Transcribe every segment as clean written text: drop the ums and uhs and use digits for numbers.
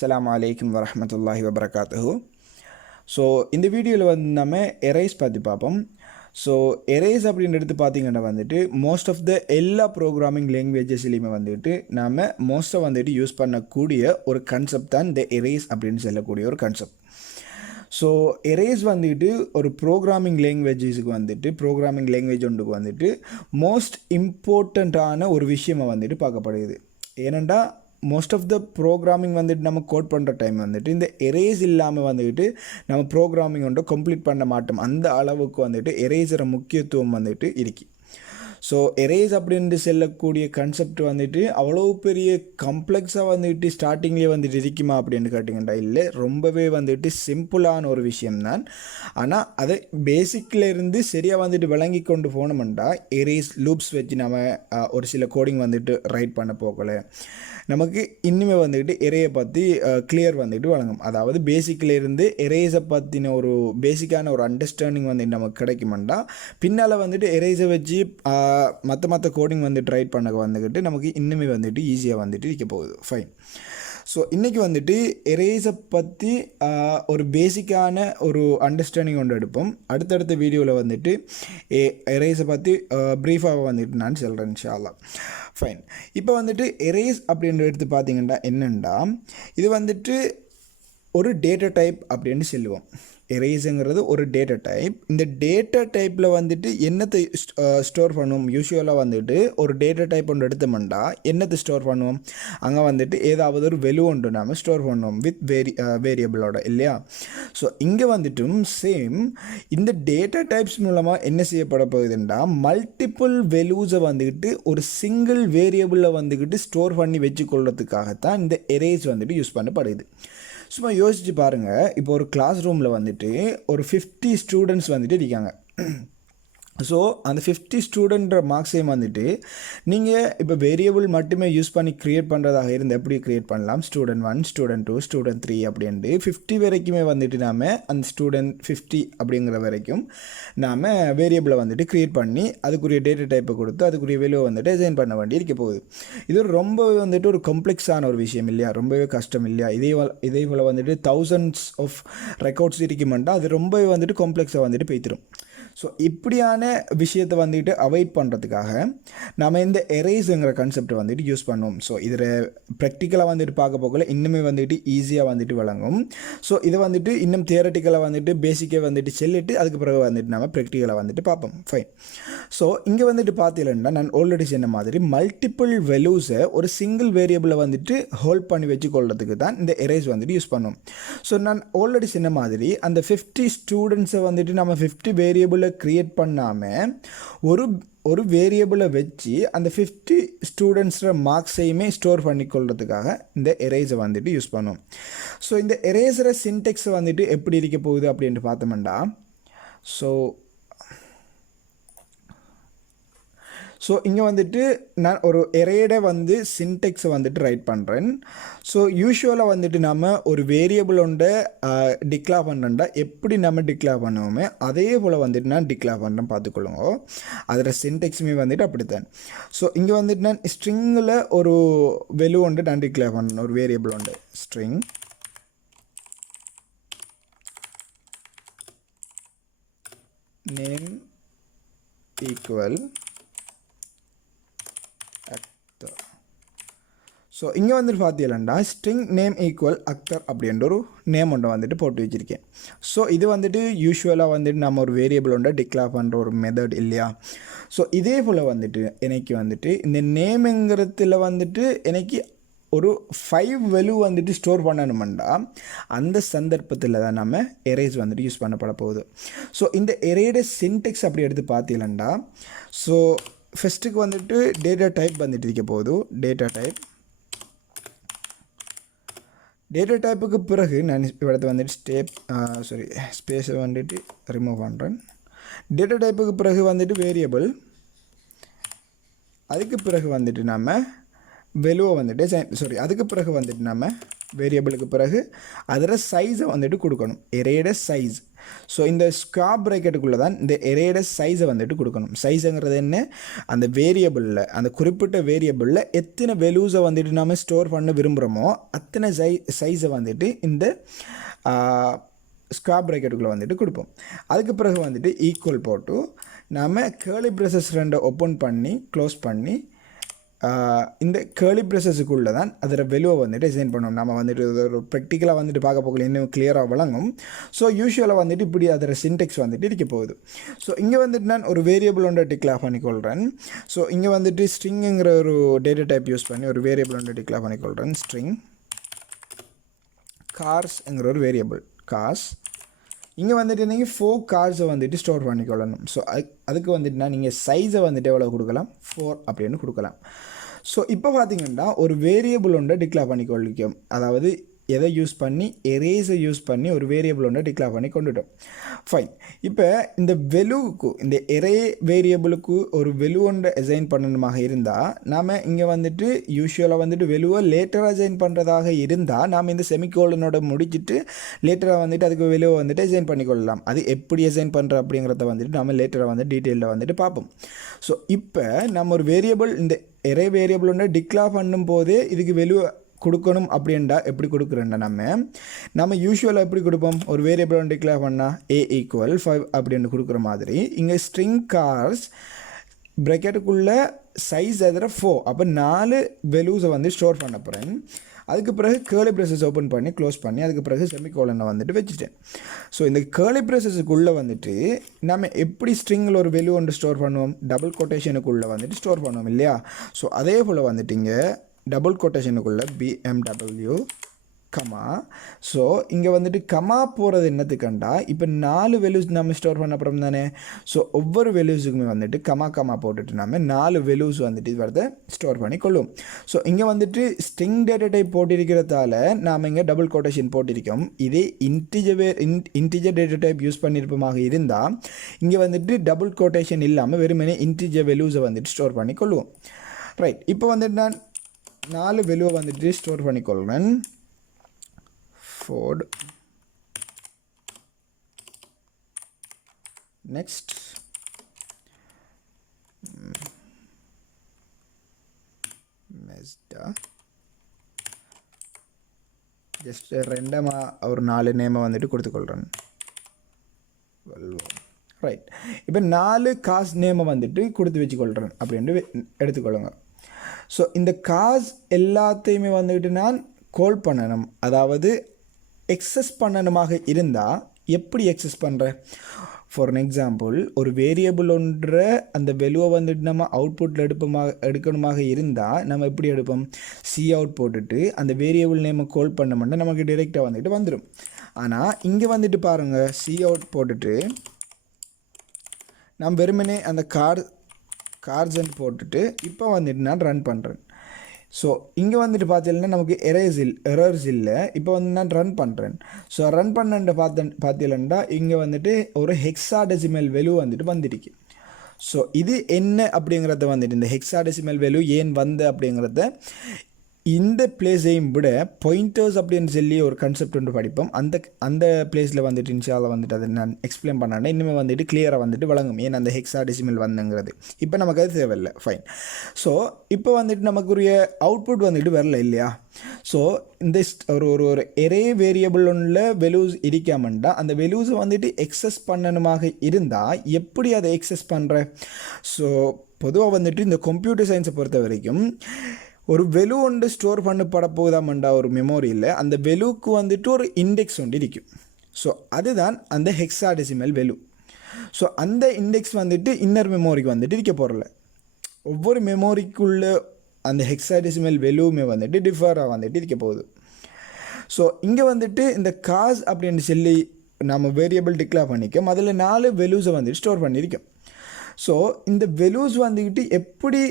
Assalamu alaikum warahmatullahi wabarakatuh. So இந்த வீடியோவில் வந்து நம்ம எரேஸ் பற்றி பார்ப்போம். ஸோ எரேஸ் அப்படின்னு எடுத்து பார்த்தீங்கன்னா வந்துட்டு மோஸ்ட் ஆஃப் த எல்லா ப்ரோக்ராமிங் லாங்குவேஜஸ்லையுமே வந்துட்டு நாம் மோஸ்ட்டாக வந்துட்டு யூஸ் பண்ணக்கூடிய ஒரு கான்செப்ட் தான் இந்த எரேஸ் அப்படின்னு சொல்லக்கூடிய ஒரு கான்செப்ட். ஸோ எரேஸ் வந்துட்டு ஒரு ப்ரோக்ராமிங் லாங்குவேஜஸுக்கு வந்துட்டு ப்ரோக்ராமிங் லாங்குவேஜ் ஒன்றுக்கு வந்துட்டு மோஸ்ட் இம்பார்ட்டண்ட்டான ஒரு விஷயமாக வந்துட்டு பார்க்கப்படுது. ஏனெண்டா மோஸ்ட் ஆஃப் த ப்ரோக்ராமிங் வந்துட்டு நம்ம கோட் பண்ணுற டைம் வந்துட்டு இந்த எரேஸ் இல்லாமல் வந்துட்டு நம்ம ப்ரோக்ராமிங் ஒன்றை கம்ப்ளீட் பண்ண மாட்டோம். அந்த அளவுக்கு வந்துட்டு எரேஸரை முக்கியத்துவம் வந்துட்டு இருக்கு. ஸோ எரேஸ் அப்படின்ட்டு செல்லக்கூடிய கான்செப்ட் வந்துட்டு அவ்வளோ பெரிய காம்ப்ளெக்ஸாக வந்துட்டு ஸ்டார்டிங்லேயே வந்துட்டு இருக்குமா அப்படின்னு கேட்டிங்கன்னா இல்லை, ரொம்பவே வந்துட்டு சிம்பிளான ஒரு விஷயம்தான். ஆனால் அதை பேசிக்லேருந்து சரியாக வந்துட்டு விளங்கி கொண்டு போனோம்னா எரேஸ் லூப்ஸ் வச்சு நம்ம ஒரு சில கோடிங் வந்துட்டு ரைட் பண்ண போகலை நமக்கு இன்னுமே வந்துட்டு எரேயை பற்றி கிளியர் வந்துட்டு வழங்கும். அதாவது பேசிக்லேருந்து எரேஸை பற்றின ஒரு பேசிக்கான ஒரு அண்டர்ஸ்டாண்டிங் வந்துட்டு நமக்கு கிடைக்குமெண்டா பின்னால் வந்துட்டு எரேஸை வச்சு மற்ற கோடிங் வந்துட்டு ரைட் பண்ண வந்துக்கிட்டு நமக்கு இன்னுமே வந்துட்டு ஈஸியாக வந்துட்டு இருக்க போகுது. ஃபைன். ஸோ இன்றைக்கி வந்துட்டு எரேஸை பற்றி ஒரு பேசிக்கான ஒரு அண்டர்ஸ்டாண்டிங் கொண்டு எடுப்போம். அடுத்தடுத்த வீடியோவில் வந்துட்டு எரேஸை பற்றி ப்ரீஃபாக வந்துட்டு நான் சொல்கிறேன் இன்ஷா அல்லாஹ். ஃபைன். இப்போ வந்துட்டு எரேஸ் அப்படின்னு எடுத்து பார்த்தீங்கன்னா என்னென்னா இது வந்துட்டு ஒரு டேட்டா டைப் அப்படின்னு சொல்லுவோம். எரேஸுங்கிறது ஒரு டேட்டா டைப். இந்த டேட்டா டைப்பில் வந்துட்டு என்னத்தை ஸ்டோர் பண்ணுவோம்? யூஸ்வலாக வந்துட்டு ஒரு டேட்டா டைப் ஒன்று எடுத்தோம்னா என்னத்தை ஸ்டோர் பண்ணுவோம்? அங்கே வந்துட்டு ஏதாவது ஒரு வெலு ஒன்று நாம் ஸ்டோர் பண்ணுவோம் வித் வேரியபிளோட, இல்லையா? ஸோ இங்கே வந்துட்டும் சேம் இந்த டேட்டா டைப்ஸ் மூலமாக என்ன செய்யப்பட போகுதுன்னா மல்டிப்புள் வெலூஸை வந்துக்கிட்டு ஒரு சிங்கிள் வேரியபிளில் வந்துக்கிட்டு ஸ்டோர் பண்ணி வச்சுக்கொள்கிறதுக்காகத்தான் இந்த எரேஸ் வந்துட்டு யூஸ் பண்ணப்படுது. சும்மா யோசிச்சு பாருங்கள். இப்போ ஒரு கிளாஸ் ரூமில் வந்துட்டு ஒரு 50 ஸ்டூடெண்ட்ஸ் வந்துட்டு இருக்காங்க. ஸோ அந்த 50 ஸ்டூடெண்ட்ற மார்க்ஸையும் வந்துட்டு நீங்கள் இப்போ வேரியபிள் மட்டுமே யூஸ் பண்ணி க்ரியேட் பண்ணுறதாக இருந்து எப்படி க்ரியேட் பண்ணலாம்? ஸ்டூடெண்ட் 1, ஸ்டூடெண்ட் 2, ஸ்டூடெண்ட் 3 அப்படின்ட்டு 50 வரைக்குமே வந்துட்டு நாம் அந்த ஸ்டூடெண்ட் 50 அப்படிங்கிற வரைக்கும் நாம் வேரியபிளை வந்துட்டு க்ரியேட் பண்ணி அதுக்குரிய டேட்டா டைப்பை கொடுத்து அதுக்குரிய வேல்யூவை வந்துட்டு டிசைன் பண்ண வேண்டி இருக்க போகுது. இது ரொம்பவே வந்துட்டு ஒரு காம்ப்ளெக்ஸான ஒரு விஷயம் இல்லையா? ரொம்பவே கஷ்டம் இல்லையா? இதே போல் வந்துட்டு தௌசண்ட்ஸ் ஆஃப் ரெக்கார்ட்ஸ் இருக்குமெண்டா அது ரொம்பவே வந்துட்டு காம்ப்ளெக்ஸாக வந்துட்டு போய்த்திரும். ஸோ இப்படியான விஷயத்தை வந்துட்டு அவாய்ட் பண்ணுறதுக்காக நம்ம இந்த எரேஸுங்கிற கான்செப்டை வந்துட்டு யூஸ் பண்ணுவோம். ஸோ இதில் ப்ராக்டிக்கலாக வந்துட்டு பார்க்க போகல இன்னுமே வந்துட்டு ஈஸியாக வந்துட்டு வழங்கும். ஸோ இதை வந்துட்டு இன்னும் தியரட்டிக்கலாக வந்துட்டு பேசிக்காக வந்துட்டு சொல்லிட்டு அதுக்கு பிறகு வந்துட்டு நம்ம ப்ராக்டிக்கலாக வந்துட்டு பார்ப்போம். ஃபைன். ஸோ இங்கே வந்துட்டு பார்த்தீங்கன்னா நான் ஆல்ரெடி சொன்ன மாதிரி மல்டிபிள் வெலூஸை ஒரு சிங்கிள் வேரியபிளை வந்துட்டு ஹோல்ட் பண்ணி வச்சுக்கொள்றதுக்கு தான் இந்த எரேஸ் வந்துட்டு யூஸ் பண்ணுவோம். ஸோ நான் ஆல்ரெடி சொன்ன மாதிரி அந்த 50 ஸ்டூடெண்ட்ஸை வந்துட்டு நம்ம 50 வேரியபிளை கிரியேட் பண்ணாமல் ஒரு வேரியபிளை வச்சு அந்த 50 ஸ்டூடெண்ட்ஸோட மார்க்ஸையுமே ஸ்டோர் பண்ணிக்கொள்றதுக்காக இந்த எரேஸை வந்துட்டு யூஸ் பண்ணுவோம். ஸோ இந்த எரேஸரை சின்டெக்ஸை வந்துட்டு எப்படி இருக்க போகுது அப்படின்ட்டு பார்த்தோம்னா ஸோ இங்கே வந்துட்டு நான் ஒரு எரேடை வந்து சின்டெக்ஸை வந்துட்டு ரைட் பண்ணுறேன். ஸோ யூஸ்வலாக வந்துட்டு நம்ம ஒரு வேரியபிள் ஒன்றை டிக்ளேர் பண்ணுறா எப்படி நம்ம டிக்ளேர் பண்ணுவோமே அதே போல் வந்துட்டு நான் டிக்ளேர் பண்ணுறேன். பார்த்துக்கொள்ளுங்க. அதில் சின்டெக்ஸுமே வந்துட்டு அப்படித்தான். ஸோ இங்கே வந்துட்டு நான் ஸ்ட்ரிங்கில் ஒரு வெலு ஒன்று நான் டிக்ளேர் பண்ணணும். ஒரு வேரியபிள் ஒன்று string name equal Akthar. So இங்கே வந்துட்டு பார்த்தீங்கன்னா ஸ்ட்ரிங் நேம் ஈக்குவல் அக்தர் அப்படின்ற ஒரு நேம் ஒன்றை வந்துட்டு போட்டு வச்சுருக்கேன். ஸோ இது வந்துட்டு யூஸ்வலாக வந்துட்டு நம்ம ஒரு வேரியபிள் ஒன்றை டிக்ளேர் பண்ணுற ஒரு மெத்தட் இல்லையா? ஸோ இதே போல் வந்துட்டு எனக்கு வந்துட்டு இந்த நேமுங்கிறதுல வந்துட்டு எனக்கு ஒரு 5 வெலு வந்துட்டு ஸ்டோர் பண்ணணுமெண்டா அந்த சந்தர்ப்பத்தில் தான் நம்ம எரேஸ் வந்துட்டு யூஸ் பண்ணப்பட போகுது. ஸோ இந்த எரேட சின்டெக்ஸ் அப்படி எடுத்து பார்த்தீங்கன்னா ஸோ ஃபஸ்ட்டுக்கு வந்துட்டு டேட்டா டைப் வந்துட்டு இருக்க போகுது. டேட்டா டைப்புக்கு பிறகு நான் இடத்த வந்துட்டு ஸ்பேஸை வந்துட்டு ரிமூவ் பண்ணுறேன். டேட்டா டைப்புக்கு பிறகு வந்துட்டு வேரியபிள், அதுக்கு பிறகு வந்துட்டு நம்ம வெலுவை வந்துட்டு அதுக்கு பிறகு வந்துட்டு நம்ம வேரியபிளுக்கு பிறகு அதில் சைஸை வந்துட்டு கொடுக்கணும். எரேட சைஸ் ஸோ இந்த ஸ்குவேர் ப்ராக்கெட்டுக்குள்ளே தான் இந்த எரேயோட சைஸை வந்துட்டு கொடுக்கணும். சைஸுங்கிறது என்ன, அந்த வேரியபிளில், அந்த குறிப்பிட்ட வேரியபிளில் எத்தனை வேல்யூஸை வந்துட்டு நம்ம ஸ்டோர் பண்ண விரும்புகிறோமோ அத்தனை சைஸை வந்துட்டு இந்த ஸ்குவேர் ப்ராக்கெட்டுக்குள்ளே வந்துட்டு கொடுப்போம். அதுக்கு பிறகு வந்துட்டு ஈக்குவல் போட்டு நாம் கேர்லி ப்ரேசஸ் ரெண்டை ஓப்பன் பண்ணி க்ளோஸ் பண்ணி இந்த கேர்லி ப்ரேசஸுக்குள்ளே தான் அதோட வெலுவை வந்துட்டு டிசைன் பண்ணுவோம். நம்ம வந்துட்டு ஒரு ப்ராக்டிக்கலாக வந்துட்டு பார்க்க போகல, இன்னும் கிளியராக விளங்கும். ஸோ யூஸ்வலாக வந்துட்டு இப்படி அதோட சின்டெக்ஸ் வந்துட்டு இருக்க போகுது. ஸோ இங்கே வந்துட்டு நான் ஒரு வேரியபிள் ஒன்று டிக்ளேர் பண்ணிக்கொள்கிறேன். ஸோ இங்கே வந்துட்டு ஸ்ட்ரிங்குங்கிற ஒரு டேட்டா டைப் யூஸ் பண்ணி ஒரு வேரியபிள் ஒன்று டிக்ளேர் பண்ணிக்கொள்கிறேன். ஸ்ட்ரிங் கார்ஸ்ங்கிற ஒரு வேரியபிள் கார்ஸ். இங்கே வந்துட்டு நீங்கள் 4 கார்ஸை வந்துட்டு ஸ்டோர் பண்ணிக்கொள்ளணும். ஸோ அதுக்கு வந்துட்டுனா நீங்கள் சைஸை வந்துட்டு எவ்வளோ கொடுக்கலாம், 4 அப்படின்னு கொடுக்கலாம். ஸோ இப்போ பார்த்தீங்கன்னா ஒரு வேரியபிள் ஒன்றை டிக்ளேர் பண்ணிக்கொள்ளிக்கும். அதாவது எதை யூஸ் பண்ணி, எரேஸை யூஸ் பண்ணி ஒரு வேரியபிள் ஒன்றை டிக்ளேர் பண்ணி கொண்டுட்டோம். ஃபைன். இப்போ இந்த வெலுவுக்கு, இந்த எரே வேரியபிளுக்கு ஒரு வெலு ஒன்றை அசைன் பண்ணணுமாக இருந்தால் நாம் இங்கே வந்துட்டு யூஸ்வலாக வந்துட்டு வெலுவை லேட்டராக அசைன் பண்ணுறதாக இருந்தால் நாம் இந்த செமிகோலனோட முடிச்சுட்டு லேட்டராக வந்துட்டு அதுக்கு வெலுவை வந்துட்டு அசைன் பண்ணிக்கொள்ளலாம். அது எப்படி அசைன் பண்ணுற அப்படிங்கிறத வந்துட்டு நம்ம லேட்டராக வந்து டீட்டெயிலில் வந்துட்டு பார்ப்போம். ஸோ இப்போ நம்ம ஒரு வேரியபிள், இந்த எரே வேரியபிள் ஒன்றை டிக்ளேர் பண்ணும்போதே இதுக்கு வெலுவை கொடுக்கணும் அப்படின்டா எப்படி கொடுக்குறேன்னா நம்ம யூஸ்வலாக எப்படி கொடுப்போம், ஒரு வேரியபிள் ஒன்று டிக்ளேர் பண்ணால் a = 5 அப்படின்னு கொடுக்குற மாதிரி இங்கே ஸ்ட்ரிங் கார்ஸ் ப்ராக்கெட்டுக்குள்ளே சைஸ் எதிர 4, அப்போ 4 வேல்யூஸை வந்து ஸ்டோர் பண்ண போகிறேன். அதுக்கு பிறகு கேர்லி ப்ரேசஸ் ஓப்பன் பண்ணி க்ளோஸ் பண்ணி அதுக்கு பிறகு செமிகோலனை வந்துட்டு வச்சுட்டேன். ஸோ இந்த கேர்லி ப்ரேசஸுக்குள்ளே வந்துட்டு நம்ம எப்படி ஸ்ட்ரிங்கில் ஒரு வேல்யூ ஒன்று ஸ்டோர் பண்ணுவோம், டபுள் கொட்டேஷனுக்குள்ளே வந்துட்டு ஸ்டோர் பண்ணுவோம் இல்லையா. ஸோ அதே போல் வந்துட்டு இங்கே டபுள் கொட்டேஷனுக்குள்ளே BMW கமா. ஸோ இங்கே வந்துட்டு கமா போகிறது என்னத்துக்கண்டா, இப்போ 4 வேல்யூஸ் நம்ம ஸ்டோர் பண்ண அப்புறம் தானே. ஸோ ஒவ்வொரு வேல்யூஸுக்குமே வந்துட்டு கமா போட்டுட்டு நம்ம 4 வேல்யூஸ் வந்துட்டு வரதை ஸ்டோர் பண்ணி கொள்ளுவோம். ஸோ இங்கே வந்துட்டு ஸ்ட்ரிங் டேட்டா டைப் போட்டிருக்கிறதால நாம் இங்கே டபுள் கொட்டேஷன் போட்டிருக்கோம். இதே இன்டிஜர் டேட்டா டைப் யூஸ் பண்ணியிருப்பமாக இருந்தால் இங்கே வந்துட்டு டபுள் கொட்டேஷன் இல்லாமல் வெறுமனே இன்டிஜர் வேல்யூஸை வந்துட்டு ஸ்டோர் பண்ணி கொள்ளுவோம். ரைட். இப்போ வந்துட்டு நான் 4 வேல்யூவை வந்துட்டு ஸ்டோர் பண்ணிக்கொள்கிறேன். Ford. Next. Mazda. ஜஸ்ட் ரெண்டமாக ஒரு 4 நேமை வந்துட்டு கொடுத்துக்கொள்கிறேன். Volvo. ரைட். இப்போ 4 காஸ் நேமை வந்துட்டு கொடுத்து வச்சுக்கொள்கிறேன் அப்படின்ட்டு எடுத்துக்கொள்ளுங்க. ஸோ இந்த காஸ் எல்லாத்தையுமே வந்துட்டு நான் கால் பண்ணணும், அதாவது எக்ஸஸ் பண்ணணுமாக இருந்தால் எப்படி எக்ஸஸ் பண்ணுறேன். ஃபார் அன் எக்ஸாம்பிள், ஒரு வேரியபிள் ஒன்றை அந்த வெலுவை வந்துட்டு நம்ம அவுட்புட்டில் எடுக்கணுமாக இருந்தால் நம்ம எப்படி எடுப்போம், சி அவுட் போட்டுட்டு அந்த வேரியபிள் நேமை கால் பண்ணோம்னா நமக்கு டிரெக்டாக வந்துட்டு வந்துடும். ஆனால் இங்கே வந்துட்டு பாருங்கள், சி அவுட் போட்டுட்டு நான் வெறுமனே அந்த கார்ஜன் போட்டுட்டு இப்போ வந்துட்டு நான் ரன் பண்ணுறேன். ஸோ இங்கே வந்துட்டு பார்த்தீங்கன்னா நமக்கு எரர்ஸ் இல்லை. இப்போ வந்து நான் ரன் பண்ணுறேன். ஸோ ரன் பண்ண பார்த்தீங்கன்னா இங்கே வந்துட்டு ஒரு ஹெக்ஸாடெசிமல் வேல்யூ வந்துட்டு வந்துருக்கு. ஸோ இது என்ன அப்படிங்கிறத வந்துட்டு, இந்த ஹெக்ஸாடெசிமல் வேல்யூ ஏன் வந்து அப்படிங்கிறத இந்த பிளேஸையும் விட பாயிண்டர்ஸ் அப்படின்னு சொல்லி ஒரு கான்செப்ட் ஒன்று படிப்போம். அந்த பிளேஸில் வந்துட்டு இன்ஷால்ல வந்துட்டு அதை நான் எக்ஸ்பிளைன் பண்ணேன். இன்னுமே வந்துட்டு கிளியராக வந்துட்டு வழங்கும் ஏன் அந்த ஹெக்ஸாடெசிமல் வந்துங்கிறது. இப்போ நமக்கு அது தேவையில்லை. ஃபைன். ஸோ இப்போ வந்துட்டு நமக்குரிய அவுட்புட் வந்துட்டு வரல இல்லையா. ஸோ இந்த ஒரு எரே வேரியபிள் ஒன்றில் வெலூஸ் இருக்காமண்டா அந்த வெலூஸை வந்துட்டு எக்ஸஸ் பண்ணணுமாக இருந்தால் எப்படி அதை எக்ஸஸ் பண்ணுற. ஸோ பொதுவாக வந்துட்டு இந்த கம்ப்யூட்டர் சயின்ஸை பொறுத்த வரைக்கும் ஒரு வெலு ஒன்று ஸ்டோர் பண்ணப்பட போகுதாமண்டா ஒரு மெமோரியில் அந்த வெலுக்கு வந்துட்டு ஒரு இண்டெக்ஸ் ஒன்று இருக்கும். ஸோ அதுதான் அந்த ஹெக்ஸாடெசிமல் வெலு. ஸோ அந்த இண்டெக்ஸ் வந்துட்டு இன்னர் மெமோரிக்கு வந்துட்டு இருக்க போகிறல. ஒவ்வொரு மெமோரிக்குள்ள அந்த ஹெக்ஸாடெசிமல் வெலுவுமே வந்துட்டு டிஃபராக வந்துட்டு இருக்க போகுது. ஸோ இங்கே வந்துட்டு இந்த காஸ் அப்படின்னு சொல்லி நம்ம வேரியபிள் டிக்ளேர் பண்ணிக்கோம். அதில் 4 வெலூஸை வந்துட்டு ஸ்டோர் பண்ணியிருக்கோம். ஸோ இந்த வெலூஸ் வந்துக்கிட்டு எப்படி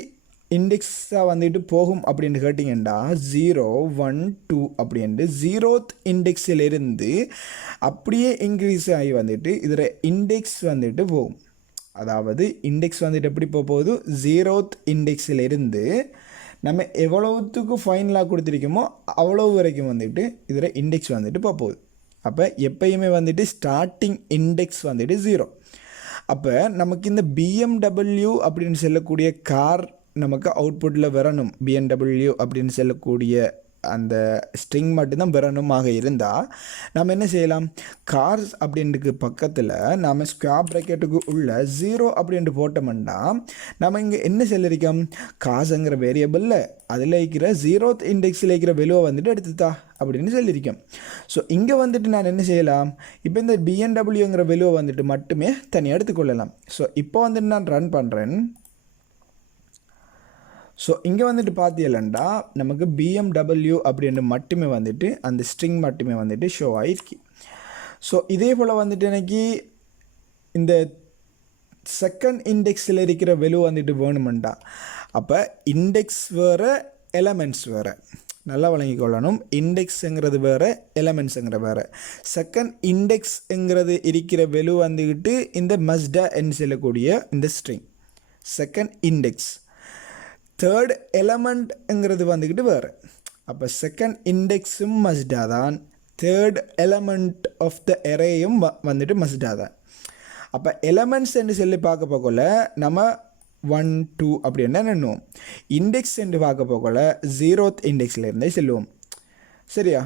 இண்டெக்ஸாக வந்துட்டு போகும் அப்படின்னு கேட்டிங்கன்னா 0, 1, 2 அப்படின்ட்டு 0th இண்டெக்ஸிலிருந்து அப்படியே இன்க்ரீஸ் ஆகி வந்துட்டு இதில் இண்டெக்ஸ் வந்துட்டு போகும். அதாவது இண்டெக்ஸ் வந்துட்டு எப்படி போகுது, 0th இண்டெக்ஸிலிருந்து நம்ம எவ்வளவுத்துக்கு ஃபைனலாக கொடுத்துருக்கோமோ அவ்வளவு வரைக்கும் வந்துட்டு இதில் இண்டெக்ஸ் வந்துட்டு போகுது. அப்போ எப்பயுமே வந்துட்டு ஸ்டார்டிங் இண்டெக்ஸ் வந்துட்டு 0. அப்போ நமக்கு இந்த BMW அப்படின்னு சொல்லக்கூடிய கார் நமக்கு அவுட்புட்டில் வரணும். BMW அப்படின்னு சொல்லக்கூடிய அந்த ஸ்ட்ரிங் மட்டும்தான் வரணுமாக இருந்தால் நம்ம என்ன செய்யலாம், கார்ஸ் அப்படின்ட்டு பக்கத்தில் நம்ம ஸ்கொயர் ப்ராக்கெட்டுக்கு உள்ள 0 அப்படின்ட்டு போட்டோம்னா நம்ம இங்கே என்ன சொல்லியிருக்கோம், காசுங்கிற வேரியபிளில் அதில் இருக்கிற 0th இண்டெக்ஸில் இருக்கிற வெலுவை வந்துட்டு எடுத்துத்தா அப்படின்னு சொல்லியிருக்கோம். ஸோ இங்கே வந்துட்டு நான் என்ன செய்யலாம், இப்போ இந்த BMWங்கிற வெலுவை வந்துட்டு மட்டுமே தனியாக எடுத்துக்கொள்ளலாம். ஸோ இப்போ வந்துட்டு நான் ரன் பண்ணுறேன். ஸோ இங்கே வந்துட்டு பார்த்தீங்களா நமக்கு BMW அப்படின்னு மட்டுமே வந்துட்டு அந்த ஸ்ட்ரிங் மட்டுமே வந்துட்டு ஷோ ஆகிருக்கு. ஸோ இதே போல் வந்துட்டு எனக்கு இந்த செகண்ட் இண்டெக்ஸில் இருக்கிற வெலு வந்துட்டு வேணுமெண்டா, அப்போ இண்டெக்ஸ் வேறு எலமெண்ட்ஸ் வேறு, நல்லா வழங்கிக்கொள்ளணும். இண்டெக்ஸுங்கிறது வேறு, எலமெண்ட்ஸுங்கிற வேறு. செகண்ட் இண்டெக்ஸுங்கிறது இருக்கிற வெலு வந்துக்கிட்டு இந்த மஸ்டா என்று சொல்லக்கூடிய இந்த ஸ்ட்ரிங் செகண்ட் இண்டெக்ஸ். தேர்ட் எலமெண்ட்ங்கிறது வந்துக்கிட்டு வேறு. அப்போ செகண்ட் இண்டெக்ஸும் மஸ்டா தான், தேர்ட் எலமெண்ட் ஆஃப் த எரேயும் வந்துட்டு மஸ்டா தான். அப்போ எலமெண்ட்ஸ் என்று சொல்லி பார்க்க போகல நம்ம 1 2 அப்படின்னா என்னுவோம். இண்டெக்ஸ் என்று பார்க்க போகல 0th இண்டெக்ஸில் இருந்தே செல்லுவோம். சரியா?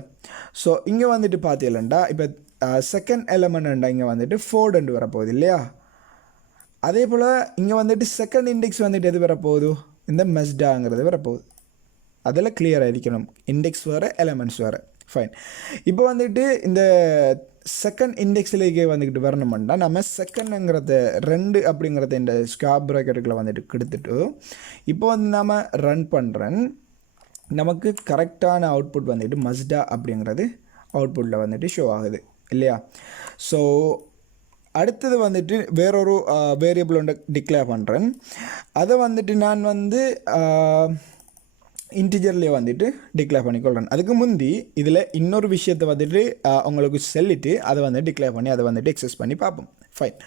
ஸோ இங்கே வந்துட்டு பார்த்தீங்களா இப்போ செகண்ட் எலமெண்ட்ண்டா இங்கே வந்துட்டு 4 வரப்போகுது இல்லையா? அதே போல் இங்கே வந்துட்டு செகண்ட் இண்டெக்ஸ் வந்துட்டு எது வரப்போகுது, இந்த மஸ்டாங்கிறது வரப்போகுது. அதில் கிளியராக இருக்கணும், இண்டெக்ஸ் வேறு எலமெண்ட்ஸ் வேறு. ஃபைன். இப்போ வந்துட்டு இந்த செகண்ட் இண்டெக்ஸ்லேயே வந்துக்கிட்டு வரணுமெண்டா நம்ம செகண்டுங்கிறத 2 அப்படிங்கிறத இந்த ஸ்கொயர் ப்ராக்கெட்டுக்குள்ள வந்துட்டு கொடுத்துட்டு இப்போ வந்து நாம் ரன் பண்ணுறேன். நமக்கு கரெக்டான அவுட்புட் வந்துட்டு மஸ்டா அப்படிங்கிறது அவுட்புட்டில் வந்துட்டு ஷோ ஆகுது இல்லையா? ஸோ அடுத்தது வந்துட்டு வேறொரு வேரியபிள் ஒன்று டிக்ளேர் பண்ணுறேன். அதை வந்துட்டு நான் வந்து இன்டிஜர்லேயே வந்துட்டு டிக்ளேர் பண்ணிக்கொள்கிறேன். அதுக்கு முந்தி இதில் இன்னொரு விஷயத்தை வந்துட்டு உங்களுக்கு சொல்லிவிட்டு அதை வந்து டிக்ளேர் பண்ணி அதை வந்துட்டு எக்ஸஸ் பண்ணி பார்ப்போம். ஃபைன்.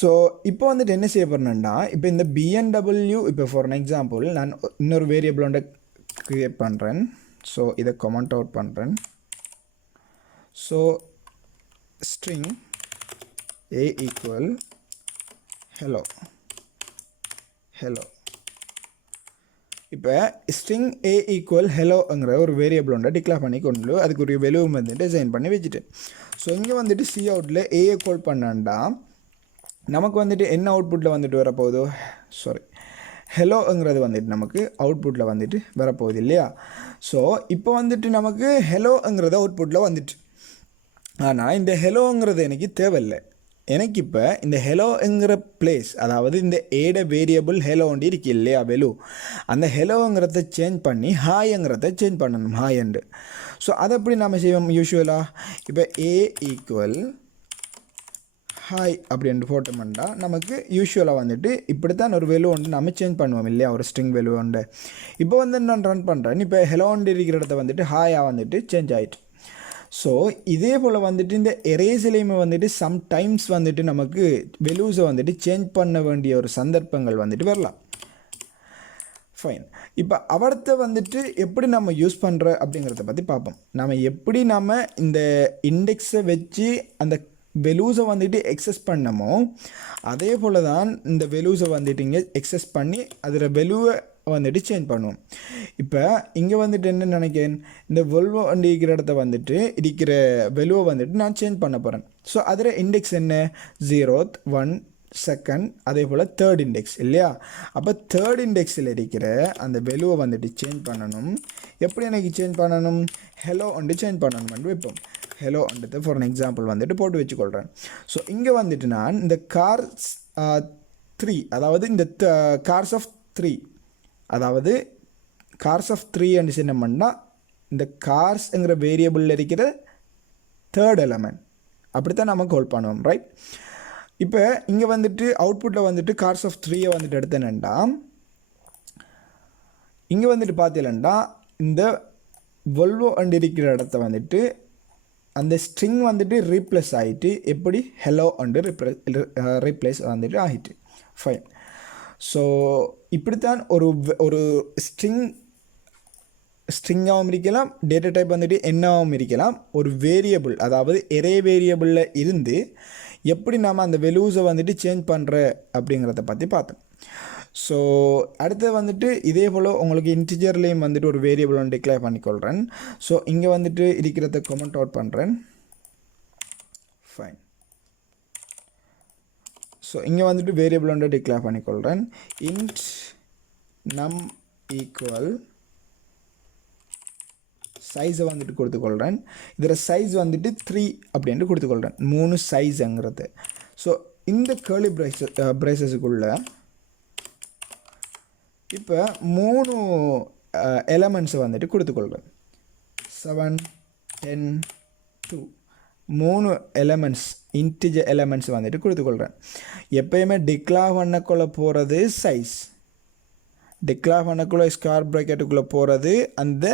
ஸோ இப்போ வந்துட்டு என்ன செய்ய போகிறேன்னா, இப்போ இந்த BMW இப்போ ஃபார் அன் எக்ஸாம்பிள் நான் இன்னொரு வேரியபிள் ஒன்று க்ரியேட் பண்ணுறேன். ஸோ இதை கமெண்ட் அவுட் பண்ணுறேன். So string a equal hello. இப்போ ஸ்ட்ரிங் a equal helloங்கிற ஒரு வேரியபிள் ஒன்றை டிக்ளேர் பண்ணி கொண்டு அதுக்கு ஒரு வெலுவை வந்து டிசைன் பண்ணி வச்சுட்டு, ஸோ இங்கே வந்துட்டு சி அவுட்டில் ஏ கோல் பண்ணாண்டா நமக்கு வந்துட்டு என்ன அவுட்புட்டில் வந்துட்டு வரப்போகுது, ஹெலோங்கிறது வந்துட்டு நமக்கு அவுட்புட்டில் வந்துட்டு வரப்போகுது இல்லையா? ஸோ இப்போ வந்துட்டு நமக்கு ஹெலோங்கிறது அவுட்புட்டில் வந்துட்டு, ஆனால் இந்த ஹெலோங்கிறது எனக்கு தேவையில்லை. எனக்கு இப்போ இந்த ஹெலோங்கிற பிளேஸ், அதாவது இந்த ஏட வேரியபிள் ஹெலோண்டி இருக்கு இல்லையா வெலு, அந்த ஹெலோங்கிறத சேஞ்ச் பண்ணி ஹாய்ங்கிறத சேஞ்ச் பண்ணணும், ஹாய்ண்டு. ஸோ அதை எப்படி நம்ம செய்வோம் யூஸ்வலாக, இப்போ ஏ ஈக்குவல் ஹாய் அப்படின்ட்டு போட்டோம்னா நமக்கு யூஸ்வலாக வந்துட்டு இப்படித்தான் ஒரு வெலு ஒன்று நம்ம சேஞ்ச் பண்ணுவோம் இல்லையா, ஒரு ஸ்ட்ரிங் வெலு ஒன்று. இப்போ வந்து நான் ரன் பண்ணுறேன். இப்போ ஹெலோண்டு இருக்கிற இடத்த வந்துட்டு ஹாயாக வந்துட்டு சேஞ்ச் ஆகிட்டு. ஸோ இதே போல் வந்துட்டு இந்த எரேஸ்லேயுமே வந்துட்டு சம்டைம்ஸ் வந்துட்டு நமக்கு வெலூஸை வந்துட்டு சேஞ்ச் பண்ண வேண்டிய ஒரு சந்தர்ப்பங்கள் வந்துட்டு வரலாம். ஃபைன். இப்போ அவர்த்த வந்துட்டு எப்படி நம்ம யூஸ் பண்ணுற அப்படிங்கிறத பற்றி பார்ப்போம். நம்ம எப்படி நம்ம இந்த இண்டெக்ஸை வச்சு அந்த வெலூஸை வந்துட்டு எக்ஸஸ் பண்ணமோ அதே போல் தான் இந்த வெலூஸை வந்துட்டு இங்கே எக்ஸஸ் பண்ணி அதில் வெலுவை வந்துட்டு சேஞ்ச் பண்ணுவோம். இப்போ இங்கே வந்துட்டு என்ன நினைக்கிறேன், இந்த Volvo வண்டி இருக்கிற இடத்த வந்துட்டு இருக்கிற வெலுவை வந்துட்டு நான் சேஞ்ச் பண்ண போகிறேன். ஸோ அதில் இண்டெக்ஸ் என்ன, 0th 1 2nd அதே போல் தேர்ட் இண்டெக்ஸ் இல்லையா? அப்போ தேர்ட் இண்டெக்ஸில் இருக்கிற அந்த வெலுவை வந்துட்டு சேஞ்ச் பண்ணணும். எப்படி எனக்கு சேஞ்ச் பண்ணணும், ஹெலோ ஒன்று சேஞ்ச் பண்ணணும் வைப்போம். ஹெலோ ஒன்றது ஃபார் அன் எக்ஸாம்பிள் வந்துட்டு போட்டு வச்சுக்கொள்கிறேன். ஸோ இங்கே வந்துட்டு நான் இந்த கார்ஸ் 3 அதாவது இந்த கார்ஸ் ஆஃப் 3 அதாவது கார்ஸ் ஆஃப் 3 என்று என்ன பண்ணால் இந்த கார்ஸ்ங்கிற வேரியபிளில் இருக்கிற தேர்ட் எலமெண்ட் அப்படித்தான் நம்ம கால் பண்ணுவோம், ரைட்? இப்போ இங்கே வந்துட்டு அவுட்புட்டில் வந்துட்டு கார்ஸ் ஆஃப் 3 வந்துட்டு எடுத்தேன்டா இங்கே வந்துட்டு பார்த்தீங்கன்னா இந்த Volvo அண்ட் இருக்கிற இடத்த வந்துட்டு அந்த ஸ்ட்ரிங் வந்துட்டு ரீப்ளேஸ் ஆகிட்டு எப்படி ஹெலோ அண்டு ரீப்ளேஸ் வந்துட்டு ஆகிட்டு. ஃபைன். ஸோ இப்படித்தான் ஒரு ஸ்ட்ரிங் ஸ்ட்ரிங்காகவும் இருக்கலாம், டேட்டா டைப் வந்துட்டு என்னவாகவும் இருக்கலாம். ஒரு வேரியபிள், அதாவது அரே வேரியபிளில் இருந்து எப்படி நாம் அந்த வெலூஸை வந்துட்டு சேஞ்ச் பண்ணுற அப்படிங்கிறத பற்றி பார்த்தோம். ஸோ அடுத்து வந்துட்டு இதே போல் உங்களுக்கு இன்டிஜர்லேயும் வந்துட்டு ஒரு வேரியபிள் ஒன்று டிக்ளேர் பண்ணிக்கொள்கிறேன். ஸோ இங்கே வந்துட்டு இருக்கிறத கமெண்ட் அவுட் பண்ணுறேன். ஃபைன். ஸோ இங்கே வந்துட்டு வேரியபிள் ஒன்று டிக்ளேர் பண்ணிக்கொள்கிறேன். இன்ட் நம் ஈக்குவல் சைஸை வந்துட்டு கொடுத்துக்கொள்கிறேன். இதில் சைஸ் வந்துட்டு 3 அப்படின்ட்டு கொடுத்துக்கொள்கிறேன், 3 சைஸுங்கிறது. ஸோ இந்த கேர்லி பிரேசஸுக்குள்ள இப்போ 3 எலமெண்ட்ஸை வந்துட்டு கொடுத்துக்கொள்கிறேன். 7, 10, 2 3 எலமெண்ட்ஸ், இன்டிஜர் எலமெண்ட்ஸ் வந்துட்டு கொடுத்துக்கொள்கிறேன். எப்பயுமே டிக்ளேர் பண்ணக்குள்ளே போகிறது சைஸ், டிக்ளேர் பண்ணக்குள்ளே ஸ்கொயர் ப்ராக்கெட்டுக்குள்ளே போகிறது அந்த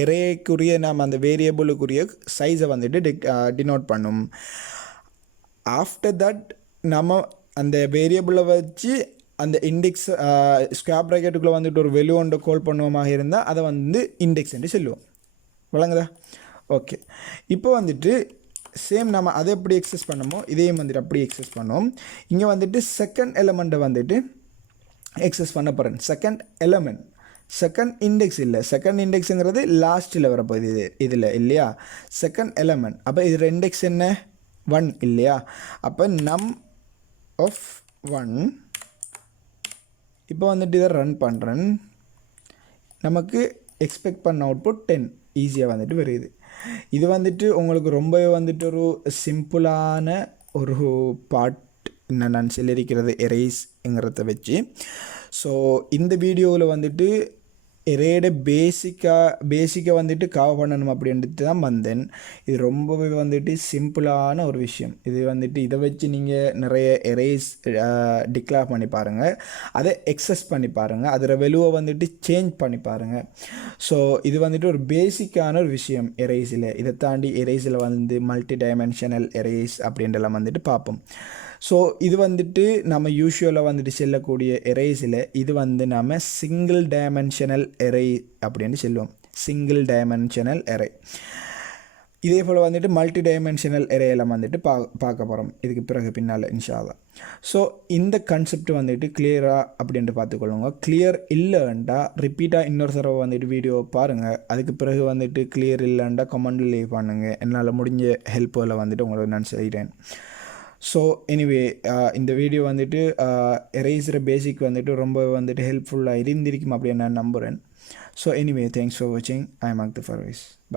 எரேக்குரிய நாம் அந்த வேரியபிளுக்குரிய சைஸை வந்துட்டு டினோட் பண்ணும். ஆஃப்டர் தட் நம்ம அந்த வேரியபிளை வச்சு அந்த இண்டெக்ஸ் ஸ்கொயர் ப்ராக்கெட்டுக்குள்ளே வந்துட்டு ஒரு வெளி ஒன்று கால் பண்ணுவோமாக இருந்தால் அதை வந்து இண்டெக்ஸ் என்று சொல்லுவோம். வழங்குதா? ஓகே. இப்போ வந்துட்டு சேம் நம்ம அதை எப்படி எக்ஸஸ் பண்ணமோ இதையும் வந்துட்டு அப்படி எக்ஸஸ் பண்ணுவோம். இங்கே வந்துட்டு செகண்ட் எலமெண்ட்டை வந்துட்டு எக்ஸஸ் பண்ண போகிறேன். செகண்ட் எலமெண்ட், செகண்ட் இண்டெக்ஸ் இல்லை, செகண்ட் இண்டெக்ஸுங்கிறது லாஸ்ட்டில் வரப்போகுது இதில் இல்லையா, செகண்ட் எலமெண்ட். அப்போ இதில் இண்டெக்ஸ் என்ன? 1 இல்லையா? அப்போ நம் ஆஃப் 1. இப்போ வந்துட்டு இதை ரன் பண்ணுறேன். நமக்கு எக்ஸ்பெக்ட் பண்ண அவுட்புட் 10 ஈஸியாக வந்துட்டு வருது. இது வந்துட்டு உங்களுக்கு ரொம்பவே வந்துட்டு ஒரு சிம்பிளான ஒரு பார்ட் என்ன நான் சொல்லியிருக்கிறது எரேஸ்ங்கிறத வச்சு. ஸோ இந்த வீடியோவில் வந்துட்டு எரேட பேசிக்காக வந்துட்டு கவர் பண்ணணும் அப்படின்ட்டு தான் வந்தேன். இது ரொம்பவே வந்துட்டு சிம்பிளான ஒரு விஷயம். இது வந்துட்டு இதை வச்சு நீங்கள் நிறைய எரேஸ் டிக்ளேர் பண்ணி பாருங்கள், அதை எக்ஸஸ் பண்ணி பாருங்கள், அதில் வெலுவை வந்துட்டு சேஞ்ச் பண்ணி பாருங்கள். ஸோ இது வந்துட்டு ஒரு பேசிக்கான ஒரு விஷயம் எரேஸில். இதை தாண்டி எரேஸில் வந்து மல்டி டைமென்ஷனல் எரேஸ் அப்படின்றலாம் வந்துட்டு பார்ப்போம். ஸோ இது வந்துட்டு நம்ம யூஷுவலாக வந்துட்டு செல்லக்கூடிய எரேஸில் இது வந்து நம்ம சிங்கிள் டைமென்ஷனல் எரே அப்படின்னு சொல்லுவோம். Single dimensional array. இதே போல் வந்துட்டு மல்டி டைமென்ஷனல் எரேலாம் வந்துட்டு பார்க்க போகிறோம் இதுக்கு பிறகு பின்னால் இன்ஷா அல்லாஹ். ஸோ இந்த கான்செப்ட் வந்துட்டு கிளியராக அப்படின்ட்டு பார்த்துக்கொள்ளுங்க. கிளியர் இல்லைண்டா ரிப்பீட்டாக இன்னொரு தடவை வந்துட்டு வீடியோ பாருங்கள். அதுக்கு பிறகு வந்துட்டு கிளியர் இல்லைண்டா கமெண்ட் லீவ் பண்ணுங்கள். என்னால் முடிஞ்ச ஹெல்ப்பில் வந்துட்டு உங்களுக்கு நான் செய்கிறேன். ஸோ எனிவே இந்த வீடியோ வந்துட்டு எரேஸர் பேசிக் வந்துட்டு ரொம்ப வந்துட்டு ஹெல்ப்ஃபுல்லாக இருந்திருக்கும் அப்படின்னு நான் நம்புகிறேன். ஸோ எனிவே தேங்க்ஸ் ஃபார் வாட்சிங். I am Akhtar Parvez.